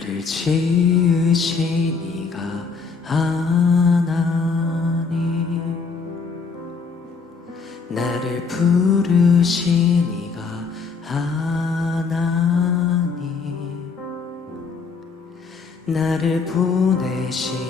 나를 지으신 이가 하나님. 나를 부르신 이가 하나님. 나를 보내신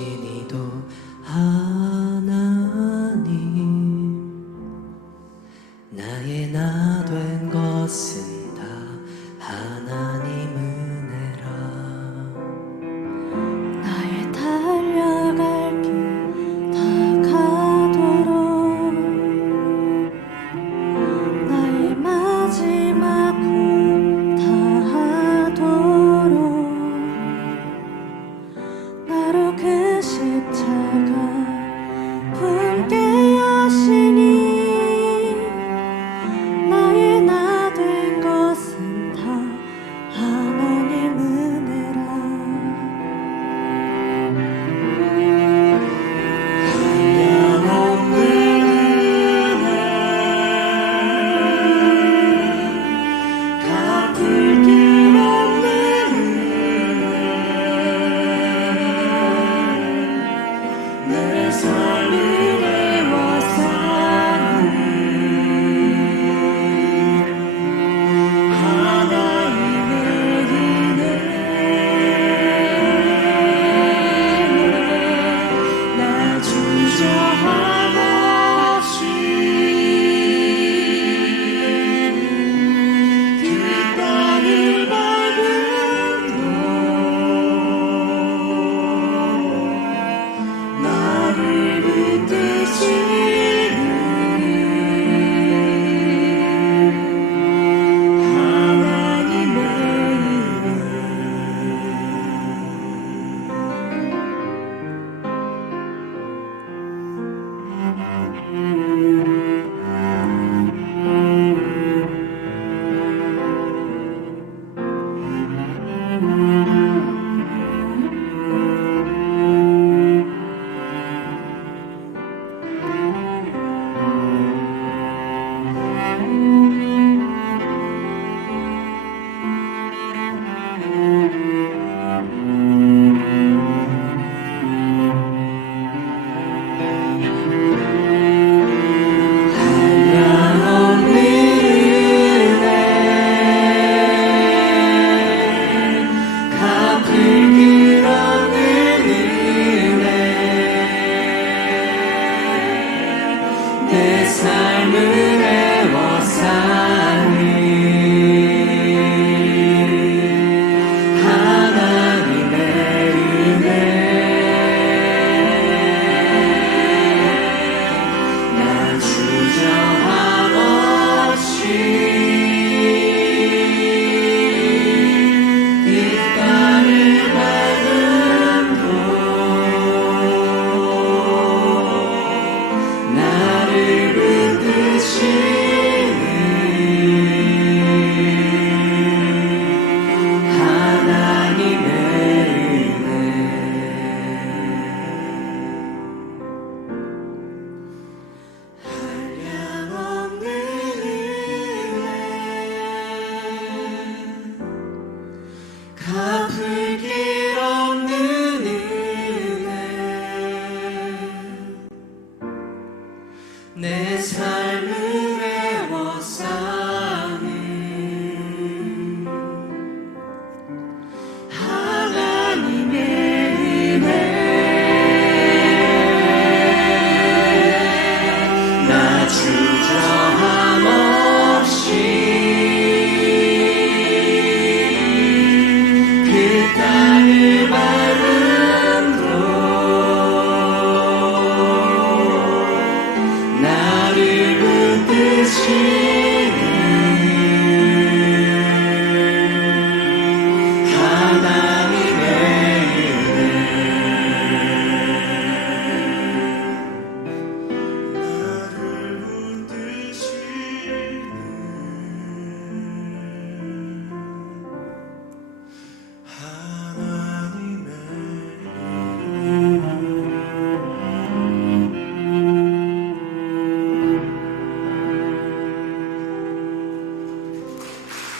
내 삶.